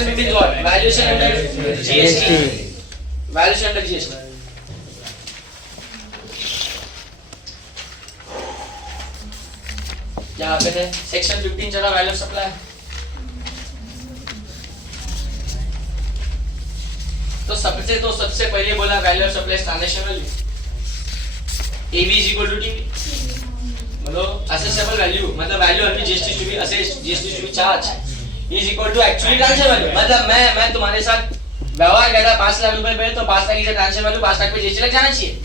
Section 15 what? Valuation under GST. Valuation under GST. यहाँ पे थे Section 15 चला value of supply. तो सबसे पहले बोला value of supply transaction value. AB is equal to TP. मतलब assessable value मतलब value on GST to be assessed, GST to be charged is equal to actually transaction value. मतलब मैं तुम्हारे साथ व्यवहार कर रहा 5 लाख रुपए पे तो 5 लाख की ट्रांसफर वैल्यू 5 लाख पे जीएसटी लग जाना चाहिए.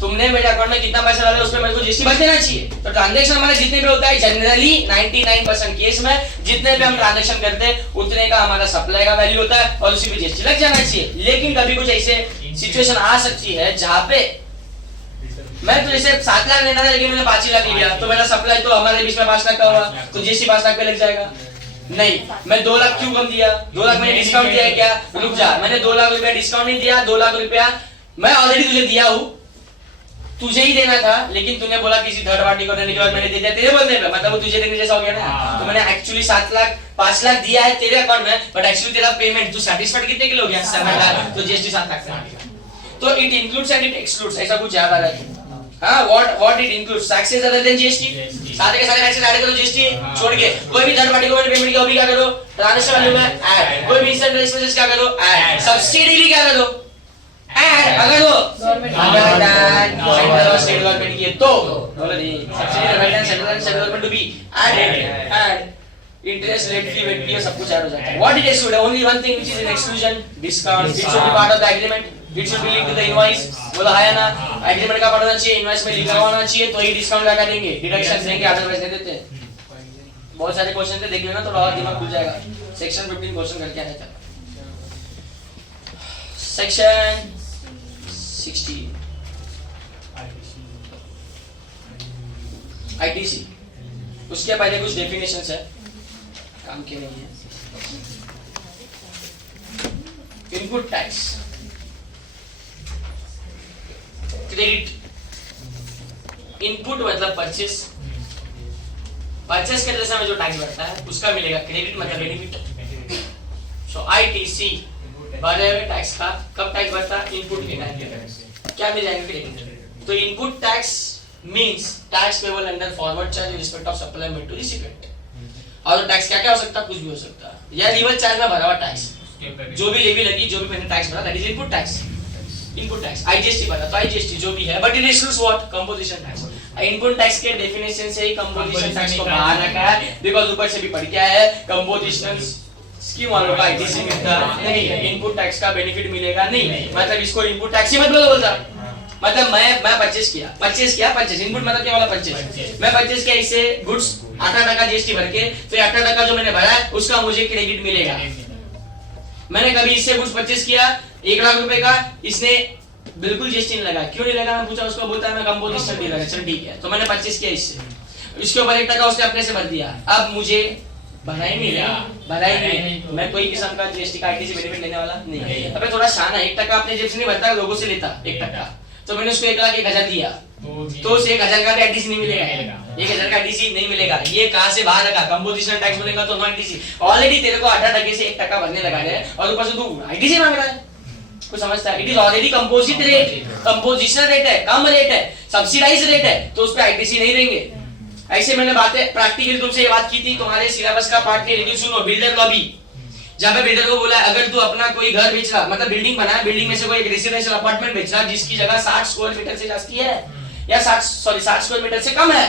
तुमने मेरे अकाउंट में कितना पैसा डाला उस पे मेरे को जीएसटी भर देना चाहिए. तो ट्रांजैक्शन हमारा जितने पे होता है जनरली 99% केस में जितने पे हम ट्रांजैक्शन करते हैं उतने का हमारा सप्लाई का वैल्यू होता है और उसी पे जीएसटी लग जाना चाहिए. लेकिन कभी कुछ ऐसे सिचुएशन आ सकती है जहां पे मैं तो जैसे 7 लाख लेना था लेकिन मैंने 5 लाख लिया तो मेरा सप्लाई तो हमारे बीच में 5 लाख का हुआ तो जीएसटी 5 लाख पे लग जाएगा. नहीं, मैं 2 लाख क्यों कम दिया? 2 लाख मैंने डिस्काउंट दिया है क्या? रुक जा, मैंने 2 लाख रुपया डिस्काउंट नहीं दिया. 2 लाख रुपया मैं ऑलरेडी तुझे दिया हूं, तुझे ही देना था लेकिन तूने बोला किसी थर्ड पार्टी को देने के बाद मैंने दे दिया तेरे बोलने पे, मतलब वो तुझे देने जैसा हो गया ना. तो मैंने एक्चुअली 7 लाख 5 लाख दिया है तेरे अकाउंट में बट एक्चुअली तेरा पेमेंट तू सैटिस्फाइड कितने के लिए हो गया? 7 लाख. तो जीएसटी 7 लाख का. तो it includes and it excludes ऐसा कुछ याद आ रहा है? हाँ, what it includes taxes other than GST. सारे के सारे टैक्सेस ऐड करो जीएसटी छोड़ के. कोई भी थर्ड पार्टी को मैंने पेमेंट किया वो भी क्या करो? ट्रांजैक्शन वैल्यू में ऐड. कोई भी इंस्टेंट एक्सपेंसेस क्या करो? ऐड. सब्सिडी भी क्या करो? ऐड. अगर वो सेंट्रल और स्टेट गवर्नमेंट की है तो बोलो जी subsidy refund central and state government to be add. Interest rate fee weight fee सब कुछ ऐड हो जाता है. What it exclude? Only one thing which is in exclusion discount. It should be part of the agreement. It should be linked to the invoice. बोला है ना, agreement का part होना चाहिए, इनवॉइस में लिखा होना चाहिए तो ही डिस्काउंट लगा देंगे, डिडक्शन देंगे, अदरवाइज नहीं देते. बहुत सारे क्वेश्चन थे, देख लेना तो और दिमाग खुल जाएगा. सेक्शन 15 क्वेश्चन करके आया था. Section 60 ITC. उसके पहले कुछ डेफिनेशंस है, काम के नहीं है. Input tax, credit. इनपुट मतलब परचेस. परचेस करते समय जो टैक्स बढ़ता है उसका मिलेगा. क्रेडिट मतलब बेनिफिट. सो आईटीसी भरे हुए टैक्स का कब टैक्स बढ़ता है? इनपुट के टाइम पे. क्या मिल जाएगा? क्रेडिट. तो input tax means tax payable under forward charge in respect of supply made to recipient. और टैक्स क्या क्या हो सकता है? कुछ भी हो सकता है. या लीवल चार्ज में भरा हुआ टैक्स, जो भी लेवी लगी, जो भी मैंने टैक्स भरा, that is input tax. Input tax. IGST भरा तो आईजीएसटी जो भी है, but it excludes what? Composition tax. Input tax के डेफिनेशन से ही कंपोजिशन टैक्स को बाहर रखा है बिकॉज़ ऊपर से भी पढ़ के आया है. कंपोजिशन स्कीम वालों का आईटीसी मिलता नहीं है, इनपुट टैक्स का बेनिफिट मिलेगा नहीं. मतलब इसको इनपुट टैक्स ही मत बोलता. मतलब मैं परचेस किया इनपुट मतलब क्या वाला परचेस? मैं परचेस किया इससे गुड्स 18% जीएसटी भर के, तो 18% जो मैंने भरा है उसका मुझे क्रेडिट मिलेगा. मैंने कभी इससे गुड्स परचेस किया 1 लाख रुपए का, इसने बिल्कुल जीएसटी नहीं लगा. क्यों नहीं लगा? मैं पूछा, उसको बोलता है मैं कंपोजिशन नहीं लगा. चल ठीक है, तो मैंने परचेस किया इससे, इसके ऊपर 1% उसने अपने से भर दिया. अब मुझे भरा ही नहीं. मैं कोई किस्म का जीएसटी का आईटीसी बेनिफिट लेने वाला नहीं. अबे थोड़ा शान है, 1% अपने जेब से नहीं भरता, लोगों से लेता 1%. तो मैंने उसको 1,01,000 दिया तो उसे 1,000 का भी आईटीसी नहीं मिलेगा. 1,000 का आईटीसी नहीं मिलेगा. ये कहां से बाहर रखा? कंपोजिशन टैक्स बोलेगा तो नो आईटीसी. ऑलरेडी तेरे को 18% से 1% भरने लगा है और ऊपर से तू आईटीसी मांग रहा है. कुछ समझता है? It is already composite rate, composition rate है, कम रेट है, सब्सिडाइज रेट है, तो उस पे आईटीसी नहीं देंगे. ऐसे मैंने बातें प्रैक्टिकली तुमसे ये बात की थी. तुम्हारे सिलेबस का पार्ट नहीं, लेकिन सुनो, बिल्डर लॉबी. जहां पे बिल्डर को बोला अगर तू अपना कोई घर बेच रहा, मतलब बिल्डिंग बना, बिल्डिंग में से कोई एक रेसिडेंशियल अपार्टमेंट बेच रहा जिसकी जगह 60 स्क्वायर मीटर से जाती है या 60 स्क्वायर मीटर से कम है,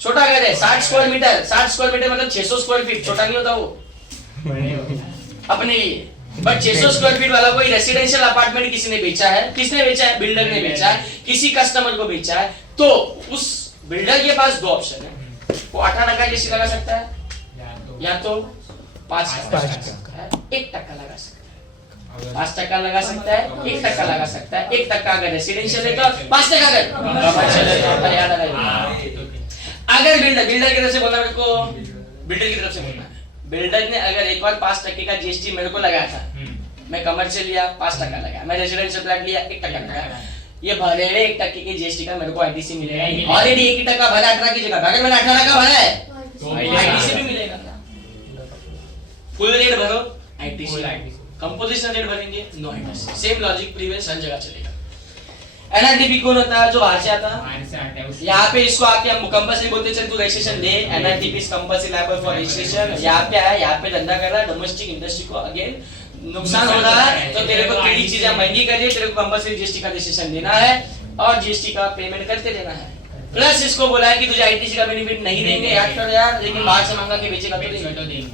छोटा घर है 60 स्क्वायर मीटर मतलब 600 स्क्वायर फीट, छोटा नहीं होता वो अपने लिए. बट 600 स्क्वायर फीट वाला कोई रेसिडेंशियल अपार्टमेंट किसी ने बेचा है. किसने बेचा है? बिल्डर ने बेचा है. किसी कस्टमर को बेचा है. तो उस बिल्डर के पास 2 ऑप्शन है. वो 18% जीएसटी लगा सकता है या तो 5% 1% लगा सकता है. 5% लगा सकता है, 1% लगा सकता है. 1% अगर रेसिडेंशियल है तो 5% अगर कमर्शियल है तो याद रखना. अगर बिल्डर की तरफ से बोला, मेरे को बिल्डर की तरफ से बोलना, बिल्डर ने अगर एक बार 5% का जीएसटी मेरे को लगाया था, मैं कमर्शियल लिया 5% लगाया, मैं रेजिडेंशियल फ्लैट लिया 1% लगाया, ये भरे हुए 1% के जीएसटी का मेरे को आईटीसी मिलेगा. ऑलरेडी 1% भरा 18 की जगह, अगर मैंने 18 का भरा है तो आईटीसी भी मिलेगा. फुल रेट भरो आईटीसी, कंपोजिशन रेट भरेंगे no ITC. Same logic previous हर जगह चलेगा। एनआरटीपी कौन होता है? जो बाहर से आता है। यहाँ पे इसको आके हम कंपल्सरी बोलते चल तू रजिस्ट्रेशन दे, NRTP is compulsory liable for registration. यहाँ पे है, यहाँ पे धंधा कर रहा है, डोमेस्टिक इंडस्ट्री को अगेन नुकसान हो रहा है, तो तेरे को तेरी चीजें महंगी कर रही है, तेरे को कंपल्सरी जीएसटी का रजिस्ट्रेशन देना है और जीएसटी का पेमेंट करते रहना है। प्लस इसको बोला है कि तुझे आईटीसी का बेनिफिट नहीं देंगे, याद कर यार, लेकिन बाहर से मांगा के बेचेगा तो देंगे।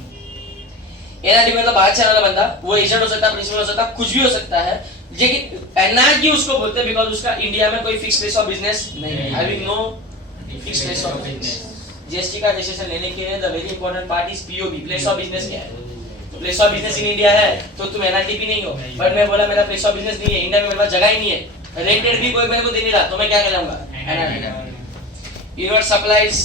एनआरटी मतलब बाहर से आने वाला बंदा, वो एजेंट हो सकता है, प्रिंसिपल हो सकता है, कुछ भी हो सकता है, लेकिन एनआरटी उसको बोलते हैं बिकॉज़ उसका इंडिया में कोई फिक्स प्लेस ऑफ बिजनेस नहीं है, having no fix place of business. GST का रजिस्ट्रेशन लेने के लिए the very important part is POB, place of business क्या है? Place of business in India है तो तुम एनआरटीपी नहीं हो, बट मैं बोला मेरा प्लेस ऑफ बिजनेस नहीं है, इंडिया में मेरे पास जगह ही नहीं है, रेंटेड भी कोई मेरे को दे नहीं रहा, तो मैं क्या कहलाऊंगा? NRT. Invert supplies,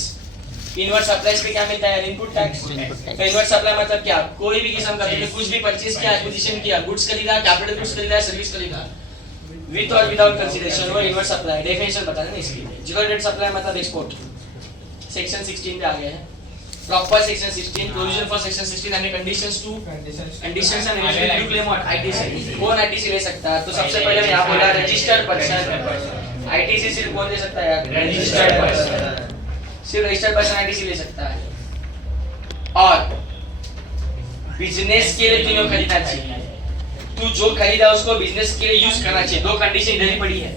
invert supplies पे क्या मिलता है? Input tax. तो इनवर्ट सप्लाई मतलब क्या? कोई भी किस्म का तुमने कुछ भी परचेज किया, एक्विजिशन किया, गुड्स खरीदा, कैपिटल गुड्स खरीदा, सर्विस खरीदा, विद और विदाउट कंसीडरेशन, वो इनवर्ट सप्लाई। डेफिनेशन बता देना इसकी। जीरो रेट सप्लाई मतलब एक्सपोर्ट। सेक्शन 16 पे आ गए हैं। Proper section 16, provision for section 16 and conditions to conditions and eligibility to claim on ITC. कौन आईटीसी ले सकता है? तो सबसे पहले मैं यहां बोला रजिस्टर्ड पर्सन। आईटीसी सिर्फ कौन ले सकता है यार? Registered person. सिर्फ रजिस्टर्ड पर्सन आईटीसी ले सकता है। और बिजनेस के लिए तुझे खरीदना चाहिए, तू जो खरीदा उसको बिजनेस के लिए यूज करना चाहिए। दो कंडीशन इधर ही पड़ी है।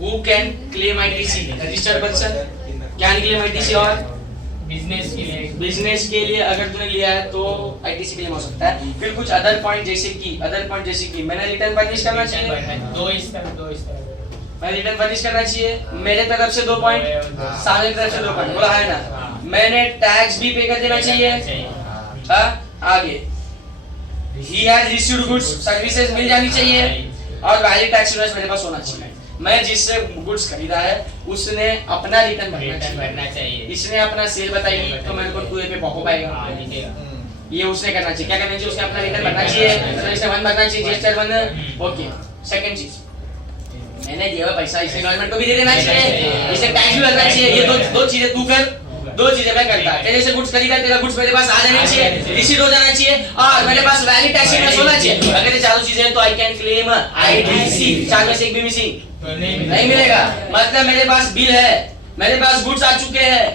Who can claim ITC? Registered person can claim ITC और बिजनेस के लिए अगर तूने लिया है तो आईटीसी क्लेम हो सकता है। फिर कुछ अदर पॉइंट जैसे कि मैंने रिटर्न फर्निश करना चाहिए, दो इस तरह मैं रिटर्न फर्निश करना चाहिए, मेरे तरफ से 2 पॉइंट, साले की तरफ से 2 पॉइंट, बोला है ना। मैंने टैक्स भी पे कर देना चाहिए। आगे ही हैज रिसीव्ड गुड्स, सर्विसेज मिल जानी चाहिए और वैलिड टैक्स इनवॉइस मेरे पास होना चाहिए। मैं जिससे गुड्स खरीदा है उसने अपना रिटर्न भरना चाहिए। इसने अपना सेल बताई तो मेरे को 2A पे पॉपअप आएगा, ये उसने करना चाहिए। क्या करना चाहिए? उसने अपना रिटर्न भरना चाहिए, तो इसने 1 भरना चाहिए, जीएसटी 1। ओके, सेकंड चीज, मैंने दिया हुआ पैसा इसे गवर्नमेंट को भी दे देना चाहिए, इसे टैक्स भी भरना चाहिए। ये दो चीजें तू कर, 2 चीजें मैं करता। तेरे से गुड्स खरीदा, तेरा गुड्स मेरे पास आ जाना चाहिए, रिसीट हो जाना चाहिए और मेरे पास वैलिड टैक्स इनवॉइस होना चाहिए। अगर ये चारों चीजें हैं तो आई कैन क्लेम आईटीसी। 4 में से एक भी मिसिंग नहीं मिलेगा। मतलब मेरे पास बिल है, मेरे पास गुड्स आ चुके हैं,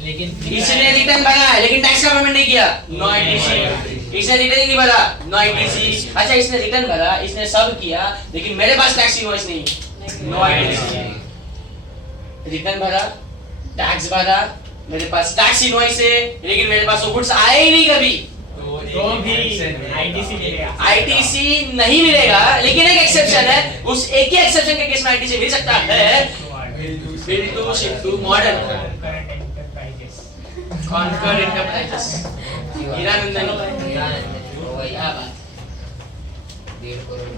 लेकिन इसने रिटर्न भरा है लेकिन टैक्स का पेमेंट नहीं किया, नो आईटीसी। इसने रिटर्न नहीं भरा, नो आईटीसी। अच्छा, इसने रिटर्न भरा, इसने सब किया, लेकिन मेरे पास टैक्स इनवॉइस नहीं, नो आईटीसी। रिटर्न भरा, टैक्स भरा, मेरे पास टैक्स इनवॉइस है, लेकिन मेरे पास वो गुड्स आए ही नहीं कभी, तो भी आईटीसी नहीं मिलेगा। लेकिन एक एक्सेप्शन है, उस एक ही एक्सेप्शन के केस में आईटीसी मिल सकता है। Bill to ship to model concor enterprises. Hiranandan क्या बात, 1.5 करोड़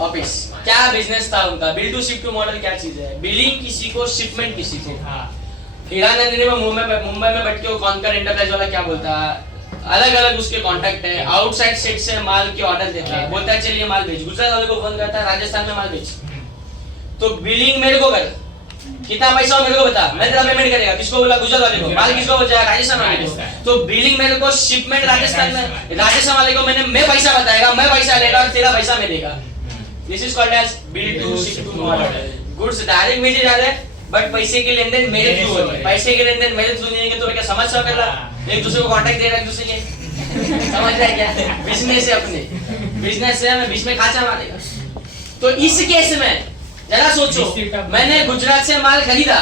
ऑफिस क्या बिजनेस था उनका? Bill to ship to model क्या चीज है? बिलिंग किसी को, शिपमेंट किसी को। हीरानंदन ने मुंबई में बैठ के वो कॉन्कर एंटरप्राइज वाला क्या बोलता है, अलग अलग उसके कांटेक्ट है, आउटसाइड स्टेट से माल के ऑर्डर देता है, बोलता है चलिए माल भेज, गुजरात वाले को फोन करता है राजस्थान में माल भेज, तो बिलिंग मेरे को कर, कितना पैसा हो मेरे को बता, मैं तेरा पेमेंट करेगा। किसको बोला? गुजरात वाले को। माल किसको बचाया? राजस्थान वाले को। तो बिलिंग मेरे को, शिपमेंट राजस्थान में, राजस्थान वाले को मैं पैसा बताएगा, मैं पैसा लेगा और तेरा पैसा मैं देगा। This is called as bill to ship to model. Goods direct भेजे जा रहे हैं बट पैसे के लेन देन मेरे थ्रू हो रहे हैं। पैसे के लेन देन मेरे थ्रू नहीं है तो मैं क्या समझ कर रहा, एक दूसरे को कांटेक्ट दे रहा है, एक दूसरे के समझ रहा है क्या? बिजनेस है, अपने बिजनेस है, मैं बीच में खाचा मारेगा। तो इस केस में जरा सोचो, मैंने गुजरात से माल खरीदा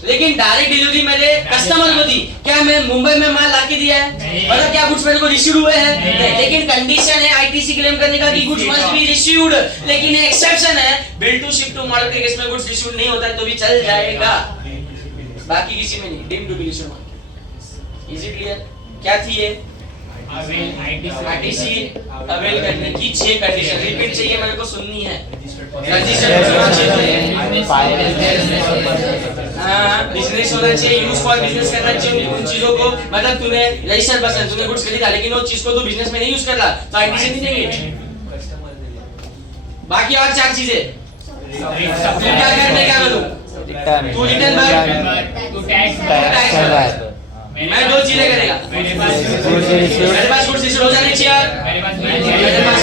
लेकिन डायरेक्ट डिलीवरी मेरे कस्टमर को दी, क्या मैं मुंबई में माल लाके दिया है? मतलब क्या गुड्स मेरे को रिसीव हुए हैं? लेकिन कंडीशन है आईटीसी क्लेम करने का कि गुड्स मस्ट बी रिसीव्ड, लेकिन एक्सेप्शन है bill to ship to model के केस में गुड्स रिसीव्ड नहीं होता है तो भी चल जाएगा, बाकी किसी में नहीं। Deemed to be received. Is it clear? क्या थी ये? आईटीसी अवेल करने की 6 कंडीशन, रिपीट चाहिए मेरे को, सुननी है। बिजनेस होना चाहिए, यूज फॉर बिजनेस करना चाहिए उन चीजों को। मतलब तूने रजिस्टर्ड पर्सन, तूने गुड्स खरीदा लेकिन वो चीज को तू बिजनेस में नहीं यूज कर रहा तो आईटीसी नहीं देंगे। बाकी और 4 चीजें क्या करने, क्या करूं? तू रिटर्न भर, तू टैक्स मैं दो चीजें करेगा, मेरे पास गुड्स इशूड हो जाने चाहिए, मेरे पास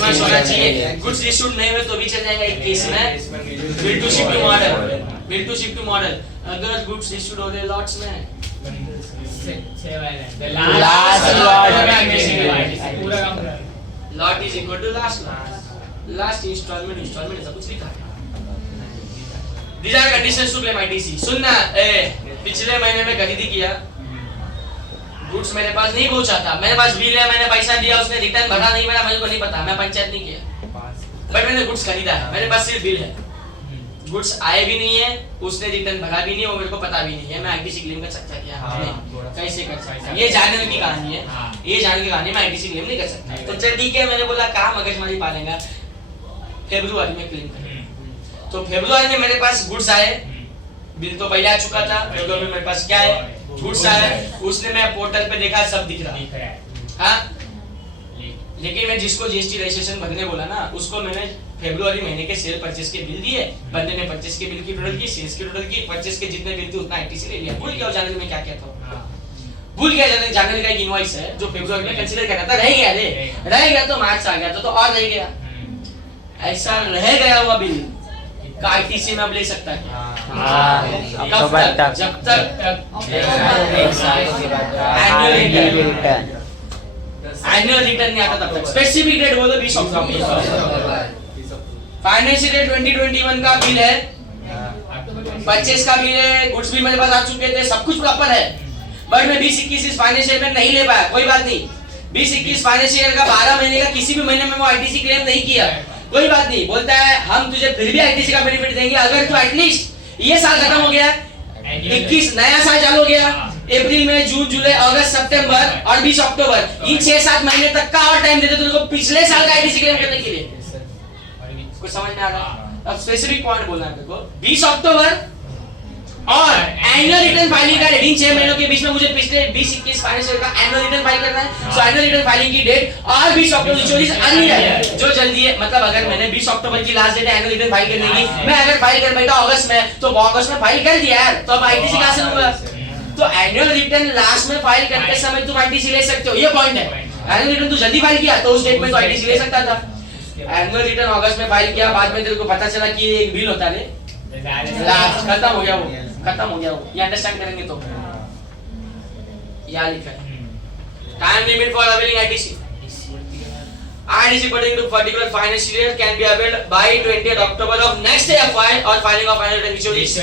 टैक्स होना चाहिए। गुड्स इशूड नहीं हुए तो भी चल जाएगा एक केस में bill to ship to model. अगर गुड्स इशूड हो रहे लॉट्स में lot is equal to last instalment ऐसा कुछ लिखा है। These are conditions to claim ITC। सुनना, पिछले महीने में खरीदी किया, गुड्स मेरे पास नहीं पहुंचा था, मेरे पास बिल है, मैंने पैसा दिया, उसने रिटर्न भरा नहीं भरा मेरे को नहीं पता, मैं पंचायत नहीं किया, बट मैंने गुड्स खरीदा है, मेरे पास सिर्फ बिल है, गुड्स आए भी नहीं है, उसने रिटर्न भरा भी नहीं, वो मेरे को पता भी नहीं है, मैं ITC क्लेम कर सकता क्या? कैसे कर सकता? ये जानने की कहानी है, ये जानने की कहानी, मैं ITC क्लेम नहीं कर सकता। तो चल ठीक है, मैंने बोला कहाँ मगजमारी पालेगा, फरवरी में क्लेम कर। तो फरवरी में मेरे पास गुड्स आए, बिल तो पहले आ चुका था, फरवरी में मेरे पास क्या है, गुड्स आए, उसने मैं पोर्टल पे देखा सब दिख रहा है, हाँ, लेकिन मैं जिसको जीएसटी रजिस्ट्रेशन भरने बोला ना, उसको मैंने फरवरी महीने के सेल परचेस के बिल दिए, बंदे ने परचेस के बिल की टोटल की, सेल्स की टोटल की, परचेस के जितने बिल थे उतना आईटीसी ले लिया। भूल गया जानने में क्या क्या था, भूल गया जानने का एक इनवॉइस है जो फरवरी में कंसीडर करना था, रह गया तो मार्च आ गया तो और रह गया, ऐसा रह गया हुआ बिल का आईटीसी में अब ले सकता है जब तक एनुअल रिटर्न नहीं आता तब तक। स्पेसिफिक डेट बोलो 20 अक्टूबर, फाइनेंशियल डेट 2021 का बिल है, परचेस का बिल है, गुड्स भी मेरे पास आ चुके थे, सब कुछ प्रॉपर है, बट मैं 20-21 इस फाइनेंशियल में नहीं ले पाया, कोई बात नहीं, 20-21 फाइनेंशियल का 12 महीने का किसी भी महीने में वो आईटीसी क्लेम नहीं किया, कोई बात नहीं, बोलता है हम तुझे फिर भी आईटीसी का बेनिफिट देंगे अगर तू एटलीस्ट ये साल खत्म हो गया, 21 नया साल चालू हो गया, अप्रैल में जून जुलाई अगस्त सितंबर और 20 अक्टूबर इन 6-7 महीने तक का और टाइम देते तुझको पिछले साल का आईटीसी क्लेम करने के लिए। कुछ समझ में आ रहा? अब स्पेसिफिक पॉइंट बोलना है मेरे को, 20 अक्टूबर और एनुअल रिटर्न फाइलिंग का डेट, इन 6 महीनों के बीच में मुझे पिछले 20-21 फाइनेंशियल का एनुअल रिटर्न फाइल करना है, सो एनुअल रिटर्न फाइलिंग की डेट और 20 अक्टूबर 24 अर्ली है, जो जल्दी है, मतलब अगर मैंने 20 अक्टूबर की लास्ट डेट है एनुअल रिटर्न फाइल करने की, मैं अगर फाइल कर बैठा अगस्त में तो अगस्त में फाइल कर दिया यार, तो अब आईटीसी कहां से लूंगा? तो एनुअल रिटर्न लास्ट में फाइल करते समय तुम आईटीसी ले सकते हो, ये पॉइंट है। एनुअल रिटर्न तू जल्दी फाइल किया तो उस डेट में तो आईटीसी ले सकता था, एनुअल रिटर्न अगस्त में फाइल किया, बाद में तेरे को पता चला कि ये एक बिल होता है, खत्म हो गया वो, ये अंडरस्टैंड करेंगे तो यहाँ लिखा है time limit for availing ITC. ITC pertaining to particular financial year can be availed by 20th October of next year file or filing of annual return which is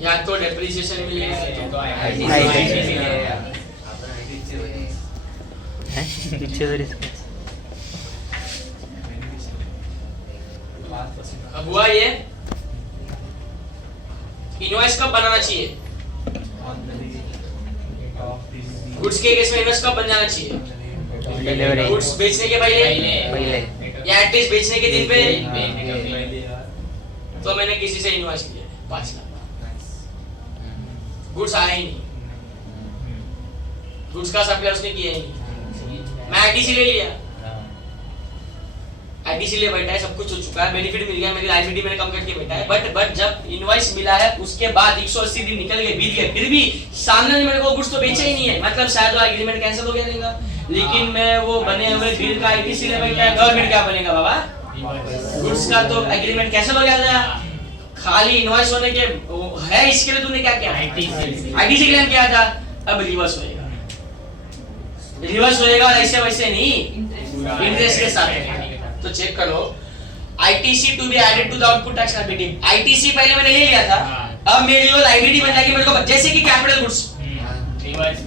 या तो डेप्रिसिएशन मिलेगा तो अब हुआ ये इनवॉइस कब बनाना चाहिए, गुड्स के केस में इनवॉइस कब बन जाना चाहिए, गुड्स बेचने के पहले या एटलीस्ट बेचने के दिन पे। तो मैंने किसी से इनवॉइस लिया 5 लाख, गुड्स आया ही नहीं, गुड्स का सप्लाई उसने किया ही नहीं, मैं आईटीसी ले लिया, आईटीसी ले बैठा है, सब कुछ हो चुका है, बेनिफिट मिल गया, मेरी लायबिलिटी मैंने कम करके बैठा है, बट जब इनवॉइस मिला है उसके बाद 180 दिन निकल गए, बीत गए, फिर भी सामने ने मेरे को गुड्स तो बेचा ही नहीं है, मतलब शायद वो एग्रीमेंट कैंसिल हो गया रहेगा, लेकिन मैं वो बने हुए बिल का आईटीसी ले बैठा है, गवर्नमेंट क्या बनेगा बाबा, गुड्स का तो एग्रीमेंट कैंसिल हो गया था, खाली इनवॉइस होने के है, इसके लिए तूने क्या किया, आईटीसी क्लेम किया था, अब रिवर्स होएगा और ऐसे वैसे नहीं, इंटरेस्ट के साथ। तो चेक करो, ITC to be added to the output tax liability, ITC पहले मैंने ले लिया था, अब मेरी वो लायबिलिटी बन जाएगी मेरे को, जैसे कि कैपिटल गुड्स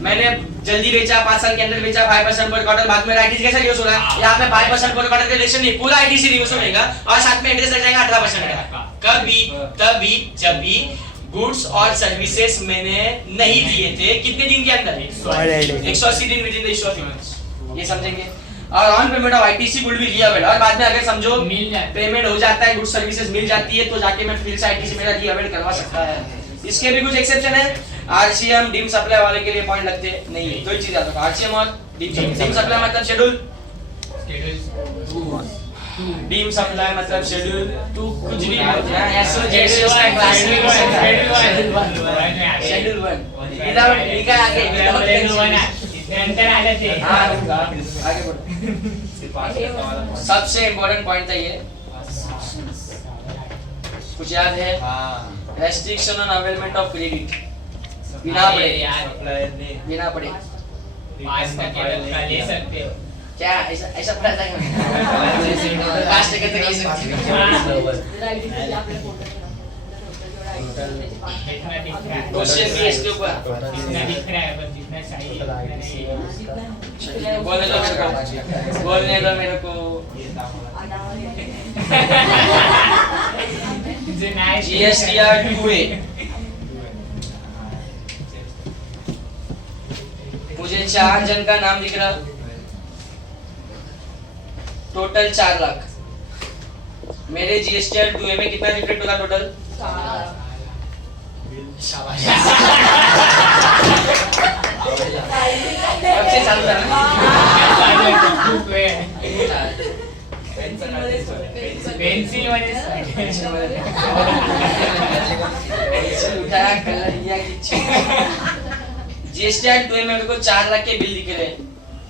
मैंने जल्दी बेचा, 5 साल के अंदर बेचा, 5% पर क्वार्टर, बाद में आईटीसी कैसा रिवर्स हो रहा है, यहाँ पे 5% पर क्वार्टर का रिलेशन नहीं, पूरा आईटीसी रिवर्स हो जाएगा और साथ में इंटरेस्ट लग जाएगा 18% का। कभी तभी जब भी गुड्स और सर्विसेज मैंने नहीं दिए थे, कितने दिन के अंदर, 180 दिन within the issue of invoice, ये समझेंगे। और on payment of ITC would be reavailed, और बाद में अगर समझो पेमेंट हो जाता है, गुड्स सर्विसेज मिल जाती है, तो जाके मैं फिर से आईटीसी मेरा रीअवेल्ड करवा सकता है। इसके भी कुछ एक्सेप्शन है, आरसीएम डीम सप्लाई वाले के लिए पॉइंट लगते नहीं है, दो ही चीज आता है, आरसीएम और डीम सप्लाई मतलब शेड्यूल डीम सप्लाई मतलब शेड्यूल टू कुछ भी बोलते हैं ऐसे जैसे उसका क्लासिफिकेशन शेड्यूल 1 विदाउट लिखा आगे विदाउट अंतर आ जाते हैं। हां आगे बढ़ो। सबसे इंपॉर्टेंट पॉइंट था ये, कुछ याद है? Restriction on availment of credit बिना पढ़े पास का केवल का ले सकते हो। क्या ऐसा ऐसा पढ़ा था क्या? पास तक ले सकते हो। जितना दिख रहा है क्वेश्चन भी इसके ऊपर जितना दिख रहा है बस जितना चाहिए उतना नहीं। बोलने दो मेरे को GSTR 2A मुझे 4 जन का नाम दिख रहा, टोटल 4 लाख। मेरे GSTR 2A में कितना रिफ्लेक्ट होगा टोटल? शाबाश। अब से चालू करना। पेंसिल वाले उठाया कलर किया किच। GSTR 2A में मेरे को 4 लाख के बिल दिख रहे हैं,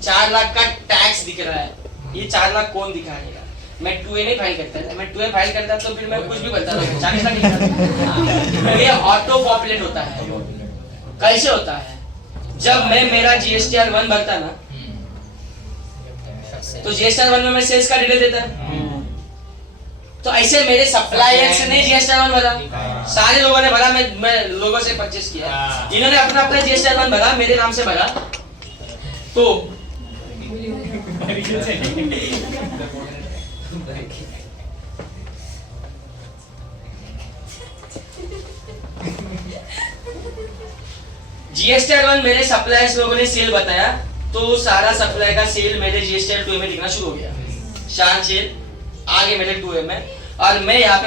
4 लाख का टैक्स दिख रहा है। ये 4 लाख कौन दिखाएगा? मैं 2A नहीं फाइल करता, मैं 2A फाइल करता तो फिर मैं कुछ भी करता, 40 लाख निकलता। ये ऑटो पॉपुलेट होता है। कैसे होता है? जब मैं मेरा GSTR 1 भरता ना, तो GSTR 1 में मैं सेल्स का डिटेल देता है। तो ऐसे मेरे सप्लायर्स ने GSTR 1 भरा, सारे लोगों ने भरा, मैं लोगों से परचेस किया, इन्होंने अपना अपना GSTR 1 भरा, मेरे नाम से भरा। तो GSTR 1 मेरे सप्लायर्स लोगों ने सेल बताया, तो सारा सप्लाई का सेल मेरे GSTR 2A में दिखना शुरू हो गया। शान सेल आगे मेरे 2A में, और मैं यहाँ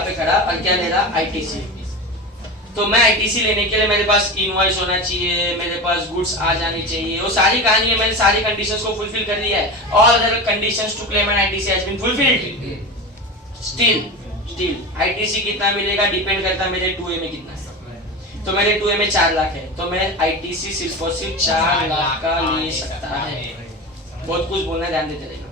पे खड़ा और क्या ले रहा? ITC। तो मैं ITC लेने के लिए मेरे पास इनवॉइस होना चाहिए, मेरे पास गुड्स आ जानी चाहिए, वो सारी कहानी है। मैंने सारी कंडीशंस को फुलफिल कर दिया है। All other conditions to claim an ITC has been fulfilled. Still ITC कितना मिलेगा डिपेंड करता है मेरे 2A में कितना है। तो मेरे 2A में 4 लाख है, तो मैं ITC सिर्फ और सिर्फ 4 लाख का ले सकता है। बहुत कुछ बोलना, ध्यान देते रहिए।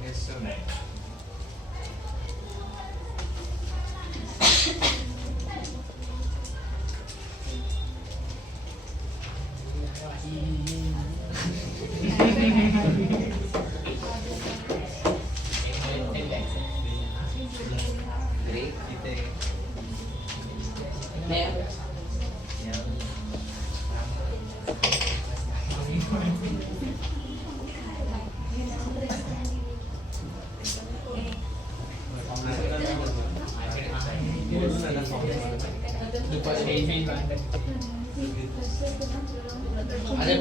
अरे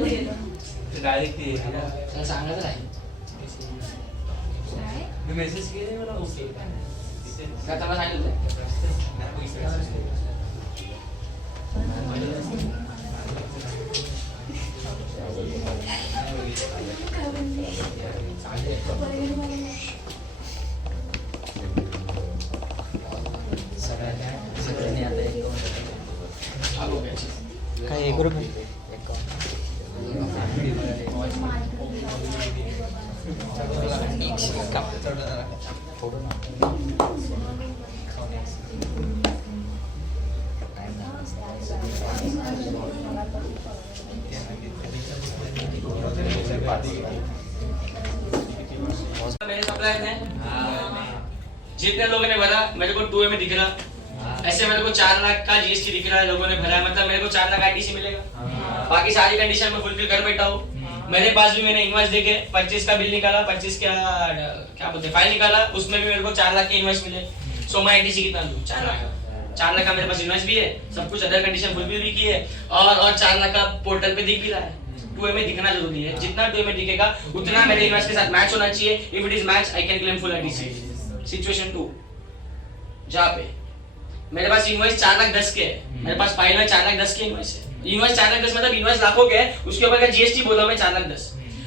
डायरेक्ट चल सांगत राहील मी मेसेज केले मला ओके का त्याला सांगितलं सगळ्यांनी आता एक काय एक रुपये मेरे सप्लायर ने जितने लोगों ने भरा मेरे को 2A में दिख रहा, ऐसे मेरे को 4 लाख का GST दिख रहा है, लोगों ने भरा है, मतलब मेरे को 4 लाख ITC मिलेगा। बाकी सारी कंडीशन में फुलफिल कर बैठा हूँ। मेरे पास भी मैंने इनवॉइस देके 25 का बिल निकाला, 25 का क्या बोलते हैं फाइल निकाला, उसमें भी मेरे को 4 लाख के इनवॉइस मिले। सो मैं ITC कितना दूं? 4 लाख। 4 लाख का मेरे पास इनवॉइस भी है, सब कुछ अदर कंडीशन फुलफिल भी की है, और 4 लाख का पोर्टल पे दिख भी रहा है। 2A में दिखना जरूरी है, जितना 2A में दिखेगा उतना मेरे इनवॉइस के साथ मैच होना चाहिए। If it is match I can claim full ITC। Situation 2 जहाँ पे मेरे पास इनवॉइस 4 लाख 10 के है, मेरे पास फाइल में 4 लाख 10 के इनवॉइस है। इनवॉइस 4 लाख 10 मतलब इनवॉइस लाखों के है, उसके ऊपर का GST बोला मैं 4 लाख 10।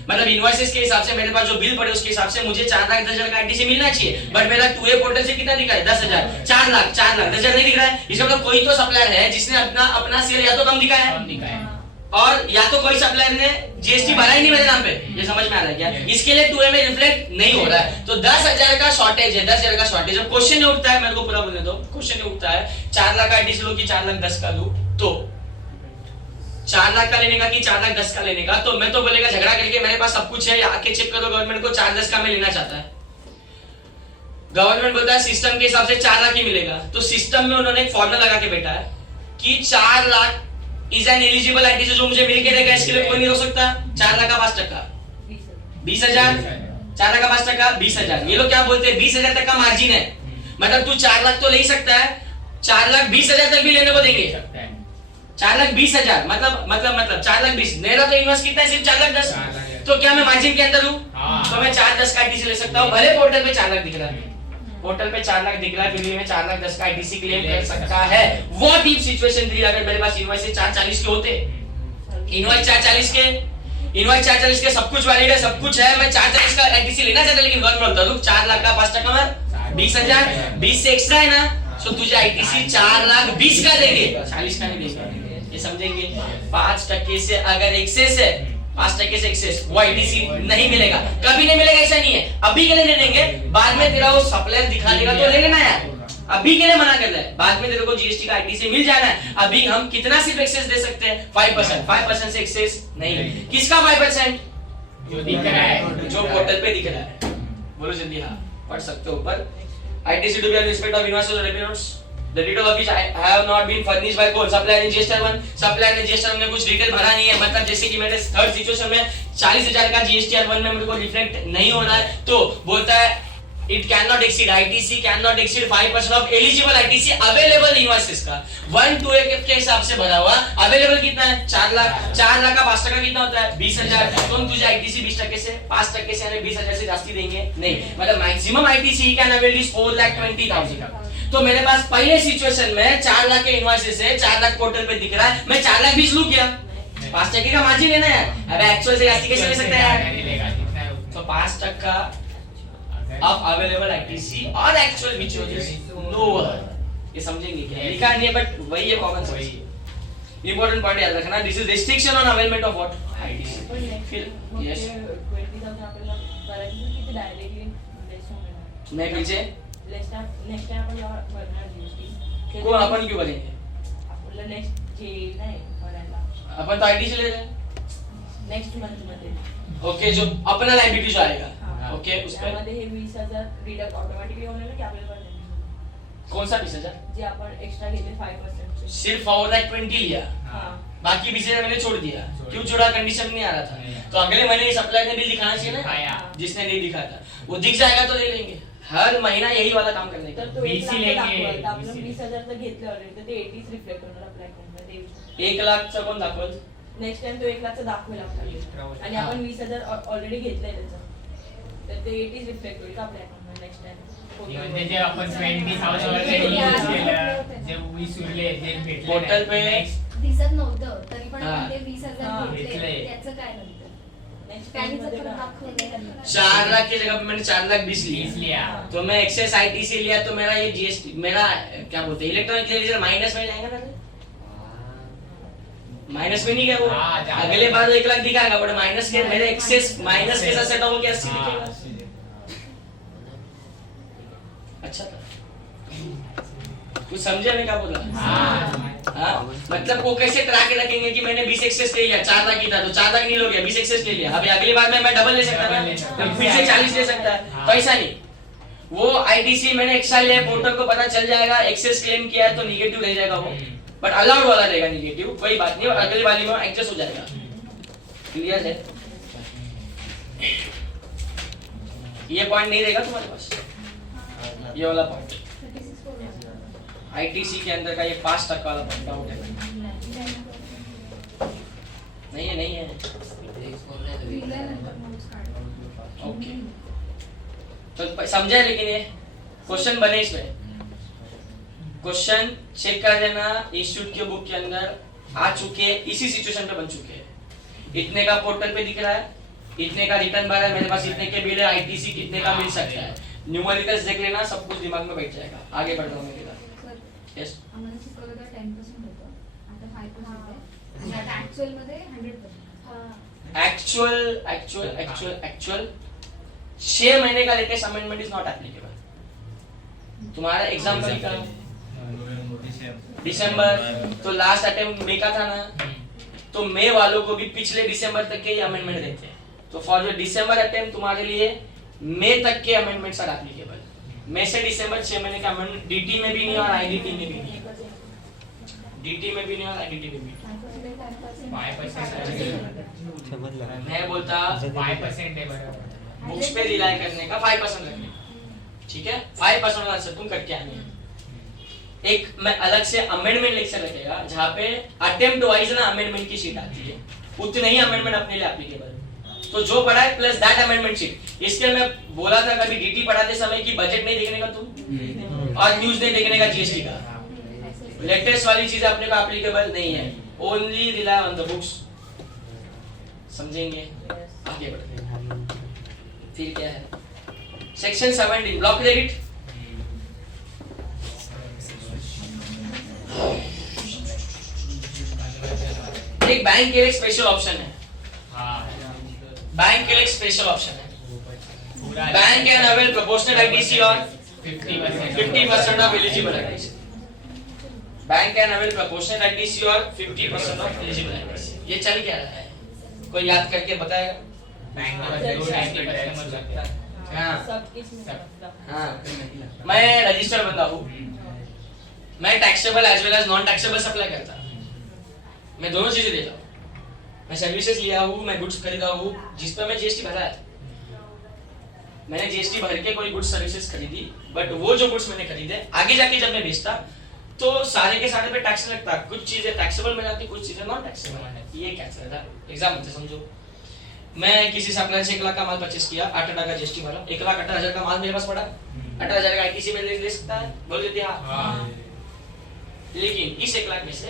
मतलब इनवॉइसेस के हिसाब से मेरे पास जो बिल पड़े उसके हिसाब से मुझे 4,10,000 का आईटीसी मिलना चाहिए, बट मेरा 2A पोर्टल से कितना दिखा है 10,000, 4 लाख 10,000 नहीं दिख रहा है। इसका मतलब कोई तो सप्लायर है जिसने अपना सेल या तो कम दिखाया है और या तो कोई सप्लायर ने जीएसटी भरा ही नहीं मेरे नाम पे। ये समझ में आ रहा है क्या? इसके लिए 2A में रिफ्लेक्ट नहीं हो रहा है। तो 10,000 का शॉर्टेज है, 10,000 का शॉर्टेज है। क्वेश्चन नहीं उठता है, मेरे को पूरा बोलने दो। क्वेश्चन नहीं उठता है 4 लाख का आईटीसी लो कि 4,10,000 का लूं, तो 4 लाख का लेने का कि 4,10,000 का लेने का, तो मैं तो बोलेगा झगड़ा करके मेरे पास सब कुछ है, आके चेक करो गवर्नमेंट को 4,10,000 का मैं लेना चाहता है। गवर्नमेंट बोलता है सिस्टम के हिसाब से 4 लाख ही मिलेगा, तो सिस्टम में उन्होंने एक फॉर्मूला लगा के बैठा है कि 4 lakh is an eligible ITC जो मुझे मिल के देगा, इसके लिए कोई नहीं रोक सकता। 4 लाख का 5%, 20,000, 4 लाख का 5%, 20,000। ये लोग क्या बोलते हैं 20,000 तक का मार्जिन है, मतलब तू 4 लाख तो ले ही सकता है, 4,20,000 तक भी लेने को देंगे। 4,20,000 मतलब 4,20,000 मेरा तो इन्वेस्ट कितना है सिर्फ 4,10,000, तो क्या मैं मार्जिन के अंदर हूँ? तो मैं 4,10,000 का आईटीसी ले सकता हूँ, भले पोर्टल पे 4 लाख दिख रहा है, पोर्टल पे 4 लाख दिख रहा है, फिर भी मैं 4,10,000 का आईटीसी क्लेम कर सकता है। व्हाट इफ सिचुएशन 3 अगर मेरे पास इनवॉइस 440 के होते, इनवॉइस 440 के सब कुछ वैलिड है, सब कुछ है, मैं 440 का आईटीसी लेना चाहता, लेकिन गवर्नमेंट बोलता है 4 लाख का 5% में 20,000, 20 से एक्स्ट्रा है ना, तो तुझे आईटीसी 4,20,000 का देंगे, 40 का नहीं देंगे। ये समझेंगे? 5% से अगर एक्सेस है, 5% से एक्सेस, वो आईटीसी नहीं मिलेगा, कभी नहीं मिलेगा, ऐसा नहीं है। अभी के लिए दे देंगे, बाद में तेरा वो सप्लायर दिखा देगा तो ले लेना यार, अभी के लिए मना कर रहा है, बाद में तेरे को जीएसटी का आईटीसी मिल जाना है। अभी हम कितना सिर्फ एक्सेस दे सकते हैं? 5%, 5% से एक्सेस नहीं। किसका 5%? जो दिख रहा है, जो पोर्टल पे दिख रहा है। बोलो जल्दी, हाँ पढ़ सकते हो ऊपर। ITC to be on respect of invoices or revenue notes, the detail of which have not been furnished by code supplier in GST 1, supplier ने GST 1 में कुछ डिटेल भरा नहीं है, मतलब जैसे कि मेरे थर्ड सिचुएशन में 40,000 का GST 1 में मेरे को रिफ्लेक्ट नहीं हो रहा है, तो बोलता है it cannot exceed, ITC cannot exceed 5% of eligible ITC available invoices का 1 to 1 के हिसाब से भरा हुआ। अवेलेबल कितना है? 4 लाख, 4 लाख का 5% कितना होता है? 20,000। तो हम तुझे ITC 20% से 5% से यानी 20,000 से जास्ती देंगे नहीं, मतलब maximum ITC can avail is 4,20,000। तो मेरे पास पहले सिचुएशन में 4 लाख के इनवॉइसेस है, 4 लाख पोर्टल पे दिख रहा है, मैं 4,20,000 लूं क्या? 5% का मार्जिन लेना है, अब एक्चुअल से जास्ती कैसे ले सकते हैं? तो 5% of available ITC or actual which is lower, ये समझेंगे क्या? लिखा नहीं है बट वही है, कॉमन सेंस। इंपॉर्टेंट पॉइंट याद रखना, this is restriction on availment of what ITC। फिर यस 20,000 आपल्याला करायचं की ते डायरेक्टली लेस होणार नहीं पीछे नेक्स्ट टाइम आपण भरणार जीएसटी को अपन क्यों भरेंगे? आपल्याला नेक्स्ट जे नाही भरायला अपन तो ITC ले रहे हैं नेक्स्ट मंथ मध्ये। ओके, जो अपना लायबिलिटी जो आएगा ओके उस पे त्यामध्ये हे 20,000 रिडक्ट ऑटोमॅटिकली होणार की आपल्याला भरायचं? कौन सा 20,000? जे आपण एक्स्ट्रा घेतले 5% सिर्फ 4,20,000 लिया, हां बाकी 20,000 मैंने छोड़ दिया। क्यों छोड़ा? कंडीशन नहीं आ रहा था, तो अगले महीने सप्लायर ने बिल दिखाना चाहिए ना, जिसने नहीं दिखा था वो दिख जाएगा तो ले लेंगे। हर महीना यही वाला काम करने का। तर तो 20,000 तर घेतले ऑलरेडी, तर ते 80 रिफ्लेक्ट होणार आपल्या अकाउंट मध्ये। 1 लाखचा कोण दाखवल? नेक्स्ट टाइम तो 1 लाखचा दाखवेल आपल्याला, आणि आपण 20,000 ऑलरेडी घेतलंय त्याचं, तर ते 80 रिफ्लेक्ट होईल का आपल्या अकाउंट मध्ये नेक्स्ट टाइम? म्हणजे जे आपण 20,000 ऑलरेडी यूज केलं, जे 20 उरले जे भेटले पोर्टल पे दिसत नव्हतं तरी पण हा. आपण ते 20,000 घेतले, घेतले. त्याचं काय नंतर नेक्स्ट त्यांनी टाइम मध्ये जर का? दाखवलं 4 लाख की जगह पे मैंने 4,20,000 20 लिया, लिया, तो मैं एक्सेस ITC लिया, तो मेरा ये जीएसटी मेरा क्या बोलते हैं इलेक्ट्रॉनिक क्लियरेंस माइनस में जाएगा ना? माइनस में नहीं गया वो, हाँ, जाएगा। अगले बार 1 लाख दिखाएगा, बट माइनस के मेरे एक्सेस माइनस के साथ सेट हो गया 80 दिखेगा। अच्छा था, कुछ समझे मैं क्या बोला? हाँ, मतलब वो कैसे ट्रैक रखेंगे कि मैंने 20 एक्सेस ले लिया, 4 लाख की था तो 4 लाख नहीं लो गया, 20 एक्सेस ले लिया, अभी अगली बार में मैं डबल ले सकता था, तो फिर से 40 ले सकता है, तो ऐसा नहीं। वो ITC मैंने एक्स्ट्रा लिया, पोर्टल को पता चल जाएगा, एक्सेस क्लेम किया है तो निगेटिव रह जाएगा वो, बट अलाउड वाला रहेगा निगेटिव, कोई बात नहीं, और अगली वाली में एडजस्ट हो जाएगा। क्लियर है? ये पॉइंट नहीं रहेगा तुम्हारे पास, ये वाला पॉइंट ITC के अंदर का ये 5% वाला पॉइंट आउट है। नहीं है, नहीं है। ओके, तो समझा, लेकिन ये क्वेश्चन बने इसमें, क्वेश्चन चेक कर लेना, इंस्टीट्यूट के बुक के अंदर आ चुके, इसी सिचुएशन पे बन चुके हैं। इतने का पोर्टल पे दिख रहा है, इतने का रिटर्न भरा है मेरे पास, इतने के बिल है, आईटीसी कितने का मिल सकता है, न्यूमेरिकल्स देख लेना, सब कुछ दिमाग में बैठ जाएगा। आगे बढ़ता हूँ मैं सर, यस आम्हाला शिकवलं होतं 10% होतं, आता 5% आहे आणि आता actual मध्ये 100%. एक्चुअल 6 महीने का latest amendment is not applicable. तुम्हारा एग्जाम कभी का दिसंबर, तो लास्ट अटेम्प्ट मई का था ना, तो मई वालों को भी पिछले दिसंबर तक के अमेंडमेंट देते हैं। तो फॉर योर दिसंबर अटेम्प्ट तुम्हारे लिए मई तक के अमेंडमेंट्स आर एप्लीकेबल। मई से दिसंबर 6 महीने का अमेंडमेंट डीटी में भी नहीं और आईडीटी में भी नहीं, डीटी में भी नहीं और आईडीटी में भी नहीं। 5% मैं बोलता 5% है बराबर। बुक्स पे रिलाई करने का 5% रखने, ठीक है, 5% आंसर तुम करके आने। एक मैं अलग से अमेंडमेंट लेक्चर रखेगा जहाँ पे अटेम्प्ट वाइज ना अमेंडमेंट की शीट आती है, उतने ही अमेंडमेंट अपने लिए एप्लीकेबल। तो जो पढ़ा है प्लस दैट अमेंडमेंट शीट। इसके मैं बोला था कभी डीटी पढ़ाते समय कि बजट नहीं देखने का तुम और न्यूज नहीं देखने का जीएसटी का, लेटेस्ट वाली चीजें अपने को एप्लीकेबल नहीं है, only rely on the books. समझेंगे? आगे बढ़ते हैं। फिर क्या है सेक्शन 17 ब्लॉक क्रेडिट। एक बैंक के लिए स्पेशल ऑप्शन है, बैंक के लिए स्पेशल ऑप्शन है। Bank can avail proportional ITC और 50% of eligible ITC. Bank can avail proportional ITC और 50% ऑफ एलिजिबल आईटीसी। ये चल क्या रहा है, कोई याद करके बताएगा? बैंक में जरूर 90% लगता है। हाँ सब किस में मतलब हाँ, मैं रजिस्टर बंदा हूँ, मैं taxable as well as non taxable supply करता हूँ, मैं दोनों चीजें देता हूँ। मैं सर्विसेज लिया हूँ, मैं गुड्स खरीदा हूँ जिस पर मैं जीएसटी भरा है। मैंने जीएसटी भर के कोई गुड्स सर्विसेज खरीदी, बट वो जो गुड्स मैंने खरीदे आगे जाके जब मैं बेचता तो सारे के सारे पे टैक्स लगता, कुछ चीजें टैक्सेबल में जाती, कुछ चीजें नॉन टैक्सेबल। ये क्या चल रहा है एग्जाम्पल से समझो, मैं किसी सप्लायर से 1 लाख का माल परचेस किया, 8 टका का जीएसटी भरा, 1,18,000 का माल मेरे पास पड़ा, 18,000 का आईटीसी में ले सकता है, बोल देते हाँ। लेकिन इस 1 लाख में से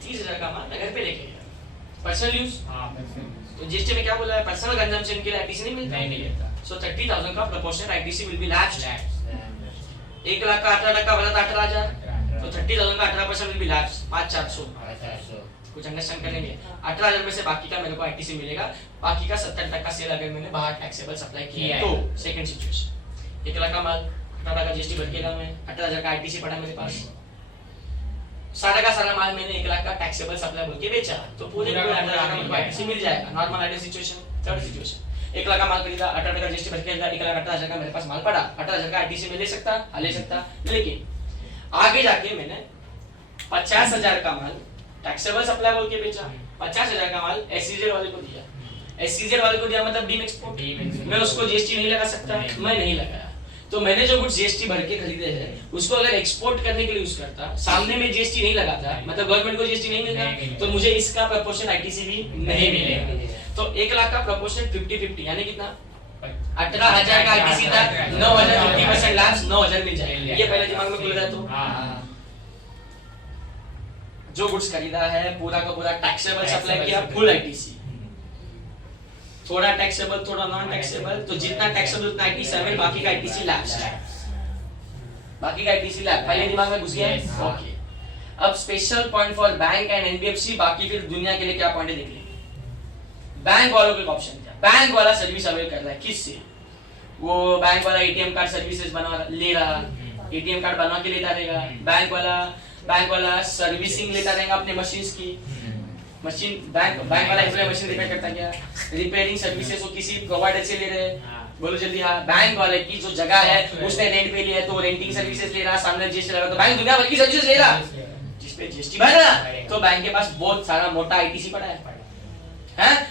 30,000 का माल मैं घर पे लेके गया, पर्सनल यूज। तो जीएसटी में क्या बोला है, पर्सनल कंजम्पशन के लिए आईटीसी नहीं मिलता। सो 30,000 का proportional ITC will be lapsed. 1 lakh का 18 टका भरा था 18,000, तो 30,000 का 18% विल बी लैप्स्ड, 5,400। कुछ अंडरस्टैंड करेंगे? 18,000 में से बाकी का मेरे को आईटीसी मिलेगा, बाकी का 70 टका सेल अगर मैंने बाहर टैक्सेबल सप्लाई किया तो सेकंड सिचुएशन। 1 लाख का माल 18 का जीएसटी भर के ला, मैं 18,000 का आईटीसी पड़ा मेरे पास, सारा का सारा माल मैंने 1 लाख का टैक्सेबल सप्लाई बोल के बेचा, तो पूरे 18,000 का आईटीसी मिल जाएगा। Normal ideal situation. Third situation, 1 lakh का माल खरीदा, 18 का जीएसटी भर के 1,18,000 का मेरे पास माल पड़ा, 18,000 का आईटीसी में ले सकता, लेकिन आगे जाके मैंने 50,000 का माल टैक्सेबल सप्लाई बोल के बेचा, 50,000 का माल एससीजेड वाले को दिया। एससीजेड वाले को दिया मतलब डीम एक्सपोर्ट, मैं उसको जीएसटी नहीं लगा सकता, मैं नहीं लगाया। तो मैंने जो गुड्स जीएसटी भर के खरीदे हैं उसको अगर एक्सपोर्ट करने के लिए यूज करता, सामने में जीएसटी नहीं लगाता, मतलब गवर्नमेंट को जीएसटी नहीं मिलता, तो मुझे इसका प्रोपोर्शन आईटीसी भी नहीं मिलेगा। तो 1 लाख का प्रोपोर्शन 50-50 यानी कितना, 18,000 का आईटीसी था, 9,000 50% लैप्स, 9,000 मिल जाएगा। ये पहले दिमाग में खुल रहा है। तो जो गुड्स खरीदा है पूरा का पूरा टैक्सेबल सप्लाई किया, फुल आईटीसी, थोड़ा टैक्सेबल थोड़ा नॉन टैक्सेबल, तो जितना टैक्सेबल उतना आईटीसी, बाकी का आईटीसी लैप्स, बाकी का आईटीसी लैप। पहले दिमाग में घुस गया है? ओके। अब special point for bank and NBFC, बाकी फिर दुनिया के लिए क्या पॉइंट है देख लेंगे। बैंक वालों के ऑप्शन क्या, बैंक वाला सर्विस अवेल कर रहा है किससे, वो बैंक वाला एटीएम कार्ड सर्विसेज बना ले रहा, एटीएम कार्ड बना के लेता रहेगा, बैंक वाला सर्विसिंग लेता रहेगा अपने मशीन्स की, मशीन बैंक वाला इसलिए मशीन रिपेयर करता क्या, रिपेयरिंग सर्विसेज वो किसी प्रोवाइडर से ले रहे हैं, बोलो जल्दी हाँ। बैंक वाले की जो जगह है उसने रेंट पे लिया है तो रेंटिंग सर्विसेज ले रहा, सामने जीएसटी लगा, तो बैंक दुनिया भर की सर्विसेज ले रहा जिस पे जीएसटी भर रहा, तो बैंक के पास बहुत सारा मोटा आईटीसी पड़ा है।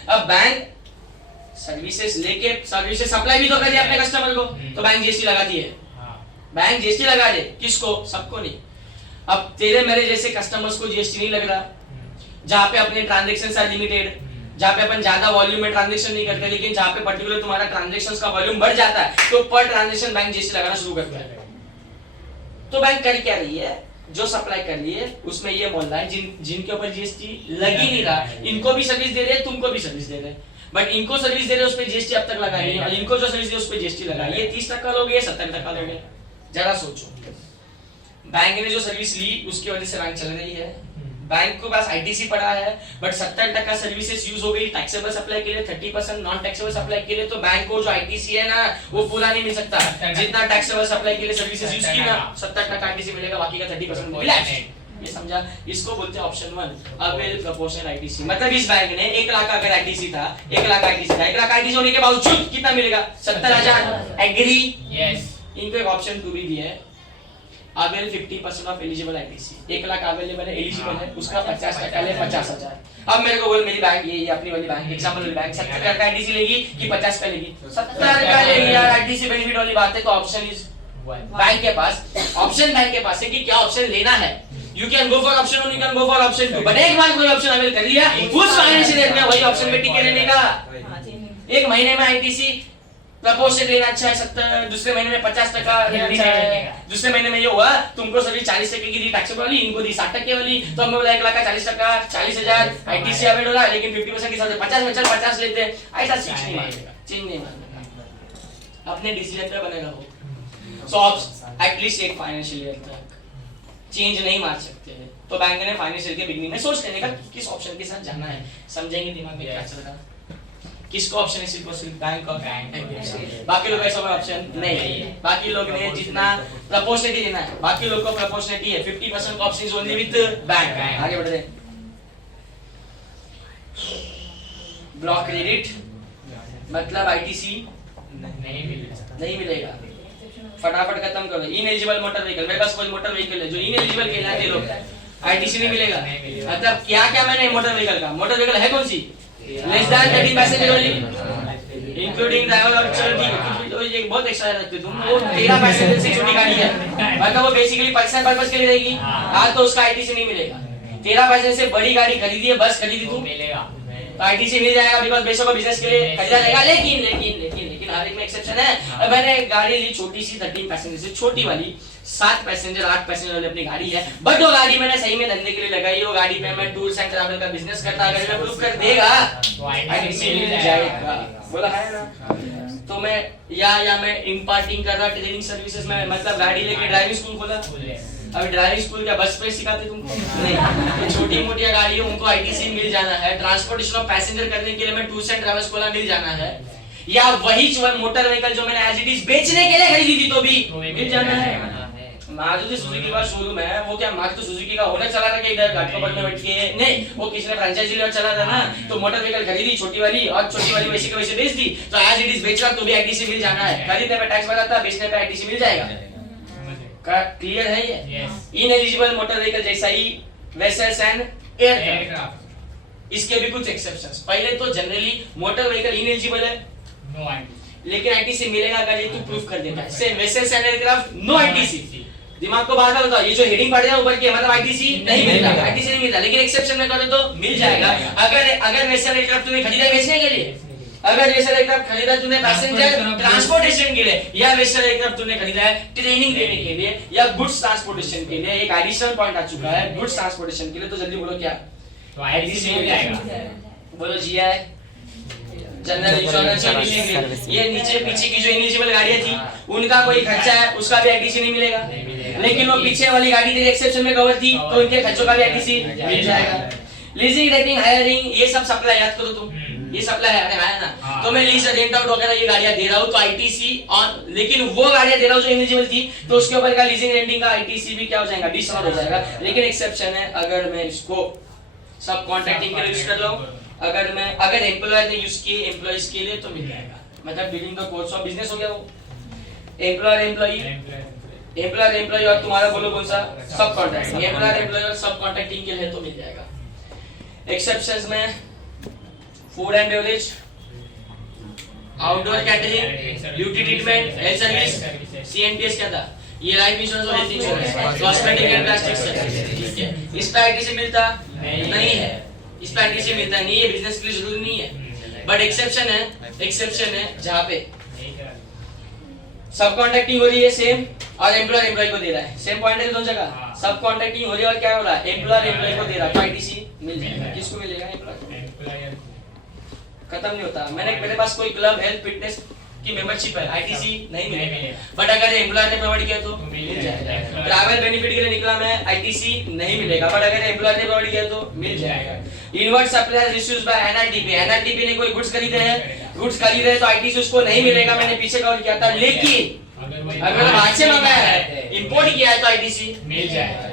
अब बैंक सर्विसेज लेके सर्विसेज सप्लाई भी तो करे अपने कस्टमर को, तो बैंक जीएसटी लगाती है। बैंक जीएसटी लगा दे किसको, सबको नहीं। अब तेरे मेरे जैसे कस्टमर्स को जीएसटी नहीं लग रहा, जहाँ पे अपने ट्रांजैक्शंस आर लिमिटेड, जहाँ पे अपन ज्यादा वॉल्यूम में ट्रांजैक्शन नहीं करते, लेकिन जहाँ पे पर्टिकुलर तुम्हारा ट्रांजैक्शंस का वॉल्यूम बढ़ जाता है तो पर ट्रांजैक्शन बैंक जीएसटी लगाना शुरू करता है। तो बैंक कर क्या रही है, जो सप्लाई कर रही है उसमें ये बोल रहा है जिनके ऊपर जीएसटी लग ही नहीं रहा, इनको भी सर्विस दे रहे हैं, तुमको भी सर्विस दे रहे हैं, बट इनको सर्विस दे रहे हो उस पे जीएसटी अब तक लगाई है, और इनको जो सर्विस दे उस पे जीएसटी लगाई है। 30% लोगे, 70% लोगे, जरा सोचो। बैंक ने जो सर्विस ली उसकी वजह से बैंक चल रही है। बैंक को पास आईटीसी पड़ा है, बट 70% सर्विसेज यूज हो गई टैक्सेबल सप्लाई के लिए, 30% नॉन टैक्सेबल सप्लाई के लिए। तो बैंक को जो आईटीसी है ना वो पूरा नहीं मिल सकता। जितना टैक्सेबल सप्लाई के लिए सर्विसेज यूज की ना 70% आईटीसी मिलेगा, बाकी का 30% रिलैक्स। ये समझा? इसको बोलते हैं ऑप्शन 1 अवेल प्रोपोर्शनल आईटीसी। मतलब इस बैंक ने 1 लाख अगर आईटीसी था, 1 लाख आईटीसी था, 1 लाख आईटीसी होने के बावजूद कितना मिलेगा? 70,000। एग्री? यस। इनको एक ऑप्शन 2 भी दिया है, avail 50% of eligible ITC. 1 lakh available है, एलिजिबल है, उसका 50% ले 50,000। अब मेरे को बोल मेरी बैंक ये अपनी वाली बैंक एग्जांपल वाली बैंक 70 का आईटीसी लेगी कि 50 का लेगी? 70 का लेगी यार, आईटीसी बेनिफिट वाली बात है। तो ऑप्शन इज बैंक के पास, ऑप्शन बैंक के पास है कि क्या ऑप्शन लेना है। You can go for option 1, you can go for option 2, but एक बार कोई ऑप्शन अवेल कर लिया उस फाइनेंशियल ईयर में वही ऑप्शन पे टिके रहने का। एक महीने में आईटीसी प्रपोर्शनल लेना अच्छा है 70, दूसरे महीने में 50% लेना अच्छा है। दूसरे महीने में ये हुआ तुमको सभी 40% की दी टैक्सेबल वाली, इनको दी 60% वाली, तो हमने बोला 1 लाख का 40%, 40,000 आईटीसी अवेल होला, लेकिन 50% के हिसाब से 50 में चल 50 लेते हैं। ऐसा चेंज नहीं मानेगा, चेंज नहीं मानेगा, अपने डिसीजन पे बनेगा वो। सो एटलीस्ट एक फाइनेंशियल ईयर तक चेंज नहीं मार सकते हैं। तो बैंक ने फाइनेंशियल के बिगनिंग में सोच लेने का किस ऑप्शन के साथ जाना है, समझेंगे दिमाग में क्या चल रहा है, किसको ऑप्शन है, सिर्फ बैंक और बैंक। बाकी लोग ऐसा ऑप्शन नहीं, बाकी लोग ने जितना प्रपोर्शनलिटी देना है, बाकी लोग को प्रपोर्शनलिटी है 50% का ऑप्शन ओनली विद बैंक। आगे बढ़ रहे, ब्लॉक क्रेडिट मतलब आईटीसी नहीं मिलेगा, फटाफट खत्म करो। इनएलिजिबल मोटर व्हीकल, मेरे पास कोई मोटर व्हीकल है जो इनएलिजिबल कहलाते लोग, आईटीसी नहीं मिलेगा। मतलब क्या क्या मैंने मोटर व्हीकल का, मोटर व्हीकल है कौन सी? लेस देन 30 पैसेंजर वाली, इंक्लूडिंग ड्राइवर और चलती, ये बहुत एक्स्ट्रा रखते तुम। वो 13 पैसेंजर से छोटी गाड़ी है, मतलब वो बेसिकली पर्सनल पर्पस के लिए रहेगी, आज तो उसका आईटीसी नहीं मिलेगा। 13 पैसेंजर से बड़ी गाड़ी खरीदी है, बस खरीदी तू, मिलेगा तो आईटीसी मिल जाएगा, बिकॉज़ बेसो को बिजनेस के लिए खरीदा जाएगा। लेकिन लेकिन लेकिन लेकिन हर एक में एक्सेप्शन है। अब मैंने गाड़ी ली छोटी सी 13 पैसेंजर से, छोटी वाली 7 पैसेंजर 8 पैसेंजर वाली अपनी गाड़ी है, बट वो गाड़ी मैंने सही में धंधे के लिए लगाई, वो गाड़ी पे मैं टूर्स एंड ट्रैवल का बिजनेस करता, अगर मैं प्रूफ कर देगा तो आईटीसी मिल जाएगा। बोला है ना? तो मैं या मैं इंपार्टिंग कर रहा ट्रेनिंग सर्विसेज में, मतलब गाड़ी लेके ड्राइविंग स्कूल खोला। अभी ड्राइविंग स्कूल क्या बस पे सिखाते तुमको? नहीं, तो छोटी मोटी गाड़ी है उनको आईटीसी मिल जाना है। ट्रांसपोर्टेशन ऑफ पैसेंजर करने के लिए मैं टूर्स एंड ट्रैवल्स खोला, मिल जाना है। या वही मोटर व्हीकल जो मैंने एज इट इज बेचने के लिए खरीदी थी तो भी मिल जाना है। मारुति सुजुकी का शोरूम है, वो क्या मारुति सुजुकी का ओनर चला रहा है इधर घाटकोपर में बैठ के? नहीं, वो किसी ने फ्रेंचाइजी लेकर चला था ना। तो मोटर व्हीकल खरीदी छोटी वाली, और छोटी वाली वैसे के वैसे बेच दी, तो एज इट इज बेच रहा तो भी आईटीसी मिल जाना है। खरीदने पे टैक्स भरा था, बेचने पे आईटीसी मिल जाएगा। क्लियर है ये? इनएलिजिबल मोटर व्हीकल जैसा ही वेसल्स एंड एयरक्राफ्ट, इसके भी कुछ एक्सेप्शंस। पहले तो जनरली मोटर व्हीकल इनएलिजिबल है, नो आईटीसी, लेकिन आईटीसी मिलेगा अगर ये तू प्रूफ कर देता है। Same vessels and aircraft, no ITC. दिमाग को बाहर बताओ, ये जो हेडिंग पड़ जाए ऊपर की मतलब आईटीसी नहीं मिलता, आईटीसी नहीं मिलता, लेकिन एक्सेप्शन में करो तो मिल जाएगा। अगर वेसल एयरक्राफ्ट तूने खरीदा बेचने के लिए, अगर वेसल एयरक्राफ्ट खरीदा तूने पैसेंजर ट्रांसपोर्टेशन के लिए, या वेसल एयरक्राफ्ट तूने खरीदा है ट्रेनिंग देने के लिए या गुड्स ट्रांसपोर्टेशन के लिए, एक एडिशनल पॉइंट आ चुका है गुड्स ट्रांसपोर्टेशन के लिए, तो जल्दी बोलो क्या? तो आईटीसी मिल जाएगा। बोलो जी है, जनरल इंश्योरेंस। ये नीचे पीछे की जो इनएलिजिबल गाड़ियां थी उनका कोई खर्चा है, उसका भी आईटीसी नहीं मिलेगा, लेकिन वो पीछे वाली गाड़ी तेरे एक्सेप्शन में कवर थी तो उनके खर्चों का भी आईटीसी मिल जाएगा। लीजिंग, रेंटिंग, हायरिंग, ये सब सप्लाई याद करो तुम, ये सप्लाई है ना। तो मैं लीज, रेंट आउट वगैरह ये गाड़ियां दे रहा हूं तो आईटीसी ऑन, लेकिन वो गाड़ियां दे रहा हूं जो इनएलिजिबल थी तो उसके ऊपर का लीजिंग रेंटिंग का आईटीसी भी क्या हो जाएगा? डिसऑनर हो जाएगा। लेकिन एक्सेप्शन है, अगर मैं इसको सब कॉन्ट्रैक्टिंग के लिए यूज कर रहा हूं, अगर एम्प्लॉयर ने यूज किए एम्प्लॉइज के लिए तो मिल जाएगा। मतलब dealing the course of business हो गया वो। एम्प्लॉयर एम्प्लॉई और तुम्हारा बोलो कौन सा? सब कॉन्ट्रैक्टिंग। एम्प्लॉयर एम्प्लॉई और सब कॉन्ट्रैक्टिंग के लिए तो मिल जाएगा। एक्सेप्शंस में food and beverage, outdoor catering, beauty treatment, health service, CNPS क्या था? ये लाइफ इंश्योरेंस और health insurance, cosmetic and plastic service, ठीक है। इस पे आईटीसी मिलता नहीं है, इस पे आईटीसी मिलता नहीं है, बिजनेस के लिए जरूरी नहीं है। बट एक्सेप्शन है जहां पे सब कॉन्ट्रैक्टिंग हो रही है सेम, और एम्प्लॉयर एम्प्लॉय को दे रहा है, सेम पॉइंट है दोनों जगह। सब कॉन्ट्रैक्टिंग हो रही है और क्या हो रहा है? एम्प्लॉयर एम्प्लॉय को दे रहा है, तो आईटीसी मिल जाएगा। किसको मिलेगा? एम्प्लॉयर। खत्म नहीं होता। मेरे पास कोई क्लब हेल्थ फिटनेस की मेंबरशिप है, आईटीसी नहीं मिलेगा। बट अगर एम्प्लॉयर ने प्रोवाइड किया तो मिल जाएगा। ट्रैवल बेनिफिट के लिए निकला मैं, आईटीसी नहीं मिलेगा, बट अगर एम्प्लॉयर ने प्रोवाइड किया तो मिल जाएगा। Invert supplier issues by NRTP, NRTP ने कोई गुड्स खरीदे हैं, गुड्स खरीदे तो आईटीसी उसको नहीं मिलेगा, मैंने पीछे कवर किया था। लेकिन अगर बाहर से मंगाया है, इंपोर्ट किया है तो आईटीसी मिल जाएगा।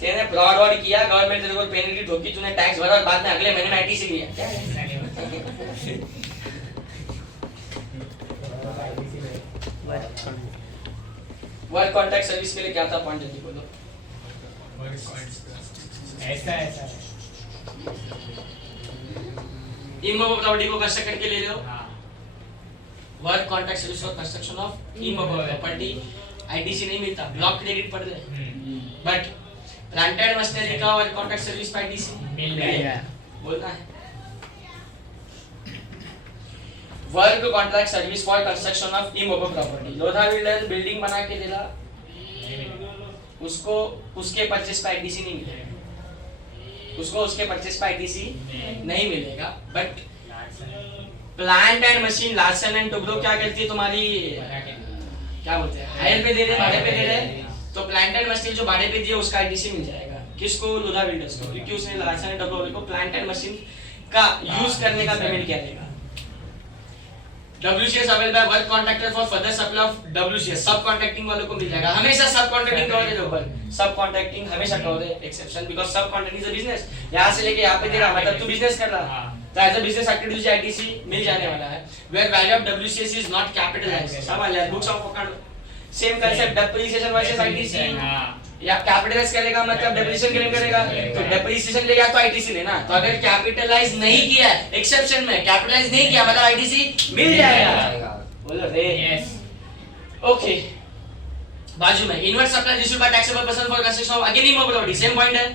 तेने फ्रॉड वर्ड किया, गवर्नमेंट तेरे को पेनल्टी ठोकी, तूने टैक्स भरा और बाद में अगले महीने में आईटीसी लिया, क्या वर्क कॉन्ट्रैक्ट सर्विस के लिए क्या था पॉइंट, जल्दी बोलो। ऐसा इमोबल प्रॉपर्टी को कंस्ट्रक्ट करके ले रहे हो, हाँ work contract service for construction of immovable property, ITC नहीं मिलता, ब्लॉक क्रेडिट पड़ रहे। बट प्लांटेड मशीनरी का वर्क कॉन्ट्रैक्ट सर्विस पर आईटीसी मिल जाएगा। बोलना है। Work contract service for construction of immovable property, Lodha builder building बना के देला, उसको उसके परचेस पे आईटीसी नहीं मिलेगा, उसको उसके परचेस पे आईटीसी नहीं मिलेगा। But plant and machine, Larsen and Toubro क्या करती है तुम्हारी, क्या बोलते हैं, हायर पे दे रहे, भाड़े पे दे रहे, तो प्लांट एंड मशीन जो भाड़े पे दिए उसका आईटीसी मिल जाएगा। किसको, लोधा बिल्डर्स को, क्योंकि उसने लार्सन एंड टुब्रो को प्लांट एंड मशीन का यूज करने का पेमेंट किया देगा। WCS available work contractor for further supply of WCS, सब कॉन्ट्रैक्टिंग वालों को मिल जाएगा। हमेशा सब कॉन्ट्रैक्टिंग कवर है ऊपर, सब कॉन्ट्रैक्टिंग हमेशा कवर है, एक्सेप्शन बिकॉज़ सब कॉन्ट्रैक्टिंग इज अ बिजनेस। यहां से लेके यहां पे दे रहा, मतलब तू बिजनेस कर रहा, तो एज अ बिजनेस एक्टिविटी तुझे आईटीसी मिल जाने वाला है। Where value of WCS is not capitalised, समझ लिया, books of account same concept, depreciation versus ITC, या कैपिटलाइज करेगा मतलब डेप्रिसिएशन क्लेम करेगा, तो डेप्रिसिएशन लेगा तो आईटीसी लेना। तो अगर कैपिटलाइज नहीं किया, एक्सेप्शन में कैपिटलाइज नहीं किया, मतलब आईटीसी मिल जाएगा। बोलो रे, यस ओके। बाजू में invert supply issued by taxable person for construction of again immovable property, same point है।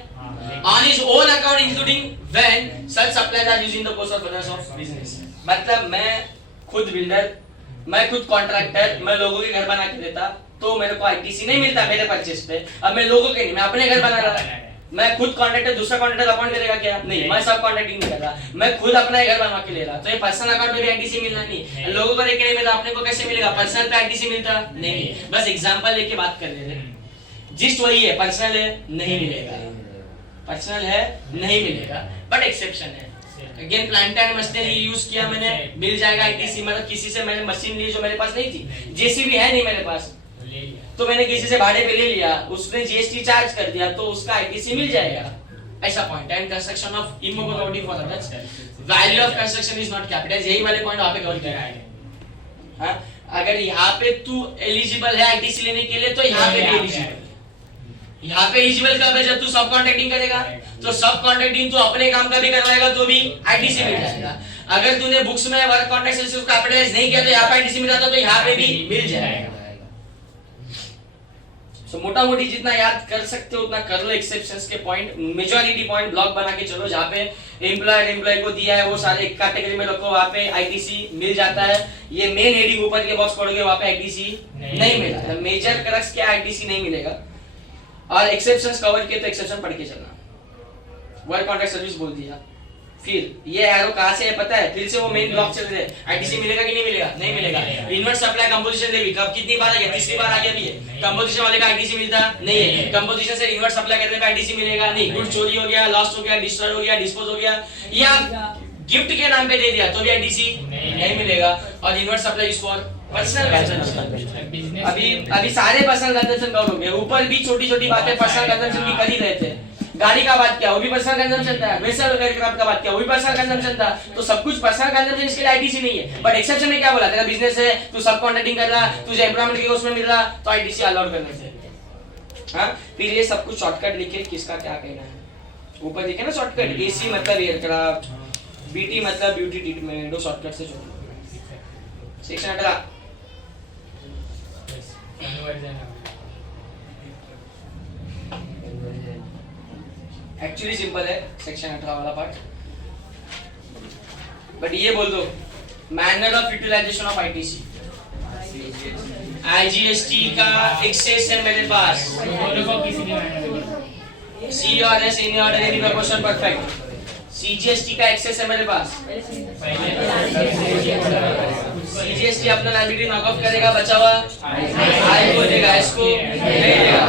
On his own account including when such supplies are used in the course of business of business, मतलब मैं खुद builder, मैं खुद contractor, मैं लोगों के घर बना के देता तो मेरे को आईटीसी नहीं मिलता मेरे परचेस पे। अब मैं लोगों के नहीं, मैं अपने घर बना रहा, मैं खुद कॉन्ट्रैक्टर, दूसरा कॉन्ट्रैक्टर अपॉइंट करेगा क्या, नहीं, मैं सब कॉन्ट्रैक्टिंग नहीं कर रहा, मैं खुद अपना ही घर बनवा के ले रहा, तो ये पर्सनल अकाउंट में भी आईटीसी मिलना नहीं। लोगों को लेके नहीं मिलता, अपने को कैसे मिलेगा, पर्सनल पे आईटीसी मिलता नहीं। बस एग्जांपल लेके बात कर ले रहे, जिस्ट वही है, पर्सनल है नहीं मिलेगा, पर्सनल है नहीं मिलेगा, बट एक्सेप्शन है। Again plant and machinery use किया मैंने, मिल जाएगा आईटीसी, मतलब किसी से मैंने मशीन ली जो मेरे पास नहीं थी, जेसीबी है नहीं मेरे पास, तो मैंने किसी से भाड़े पे ले लिया, उसने जीएसटी चार्ज कर दिया तो उसका आईटीसी मिल जाएगा, ऐसा पॉइंट है। And construction of immovable property for others, value of construction is not capitalised, यही वाले पॉइंट वहां पे कवर किया है। हां, अगर यहां पे तू एलिजिबल है आईटीसी लेने के लिए तो यहां पे भी एलिजिबल, यहाँ पे एलिजिबल कब है, जब तू सब कॉन्ट्रैक्टिंग करेगा, तो सब कॉन्ट्रैक्टिंग तू अपने काम का भी करवाएगा तो भी आईटीसी मिल जाएगा। अगर तूने बुक्स में वर्क कॉन्ट्रैक्ट सर्विस कैपिटलाइज नहीं किया तो यहाँ पे आईटीसी मिल जाता, तो यहाँ पे भी मिल जाएगा। सो मोटा मोटी जितना याद कर सकते हो उतना कर लो, एक्सेप्शंस के पॉइंट, मेजॉरिटी पॉइंट ब्लॉक बना के चलो, जहाँ पे एम्प्लॉय को दिया है वो सारे एक कैटेगरी में रखो, वहाँ पे आईटीसी मिल जाता है। ये मेन हेडिंग ऊपर के बॉक्स पढ़ोगे वहाँ पे आईटीसी नहीं मिला, मेजर क्रक्स क्या आईटीसी नहीं मिलेगा। और एक्सेप्शंस कवर किए तो एक्सेप्शन पढ़ के चलना। वर्क कॉन्ट्रैक्ट सर्विस बोल दिया, फिर ये एरो कहां से है पता है, फिर से वो मेन ब्लॉक चल रहे हैं, आईटीसी मिलेगा कि नहीं मिलेगा, नहीं मिलेगा। इनवर्ट सप्लाई कंपोजिशन देवी कब कितनी बार आ गया, तीसरी बार आ गया भी है, कंपोजिशन वाले का आईटीसी मिलता नहीं है, कंपोजिशन से इनवर्ट सप्लाई करने का आईटीसी मिलेगा नहीं, गुड चोरी हो गया, लॉस्ट हो गया, डिस्ट्रॉय हो गया, डिस्पोज हो गया, या गिफ्ट के नाम पे दे दिया तो भी आईटीसी नहीं मिलेगा। और inward supply is for personal consumption, अभी सारे पर्सनल कंजम्पशन कवर हो गए, ऊपर भी छोटी छोटी बातें पर्सनल कंजम्पशन की कर ही रहे थे। गाड़ी का बात किया वो भी पर्सनल कंजम्पशन था, वेसल एयरक्राफ्ट का बात किया वो भी पर्सनल कंजम्पशन था, तो सब कुछ पर्सनल कंजम्पशन, इसके लिए आईटीसी नहीं है। बट एक्सेप्शन में क्या बोला, तेरा बिजनेस है, तू सब कॉन्ट्रैक्टिंग कर रहा, तुझे एम्प्लॉयमेंट के उसमें मिल रहा, तो आईटीसी अलाउड करने से। हां, फिर ये सब कुछ शॉर्टकट लिखे, किसका क्या कहना है, ऊपर लिखे ना शॉर्टकट, एसी मतलब एयरक्राफ्ट, बीटी मतलब ब्यूटी ट्रीटमेंट, वो शॉर्टकट से छोड़ो। सेक्शन 18 एक्चुअली सिंपल है सेक्शन 18 वाला पार्ट, बट ये बोल दो manner of utilisation of ITC, IGST का एक्सेस है मेरे पास, सी और S any order any proportion perfect, CGST का एक्सेस है मेरे पास, सीजीएसटी अपना लाइबिलिटी नॉक ऑफ करेगा, बचा हुआ आई को देगा, इसको नहीं देगा,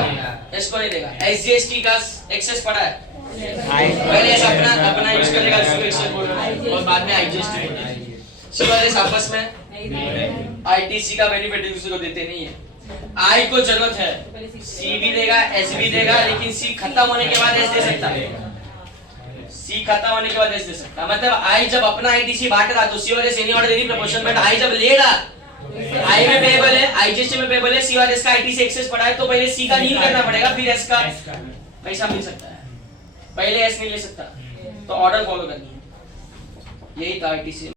इसको नहीं देगा। एसजीएसटी का एक्सेस पड़ा है, पहले ऐसा अपना यूज करेगा, इसको एक्सेस बोलेगा और बाद में आईजीएसटी बोलेगा। सीवारेस आपस में आईटीसी का बेनिफिट दूसरे को देते नहीं है। आई को जरूरत है, सी भी देगा, एस भी देगा, लेकिन सी खत्म होने के बाद एस दे सकता है, सी खत्म होने के बाद एस दे सकता है। मतलब आई जब अपना आईटीसी बांट रहा तो सी और S any order any proportion, but I जब ले रहा, आई में पेएबल है, आईजीएसटी में पेएबल है, सी और एस का आईटीसी एक्सेस पड़ा है, तो पहले सी का नील करना पड़ेगा, फिर एस का पैसा मिल सकता है, पहले एस नहीं ले सकता। तो ऑर्डर फॉलो करनी है, यही था आईटीसी।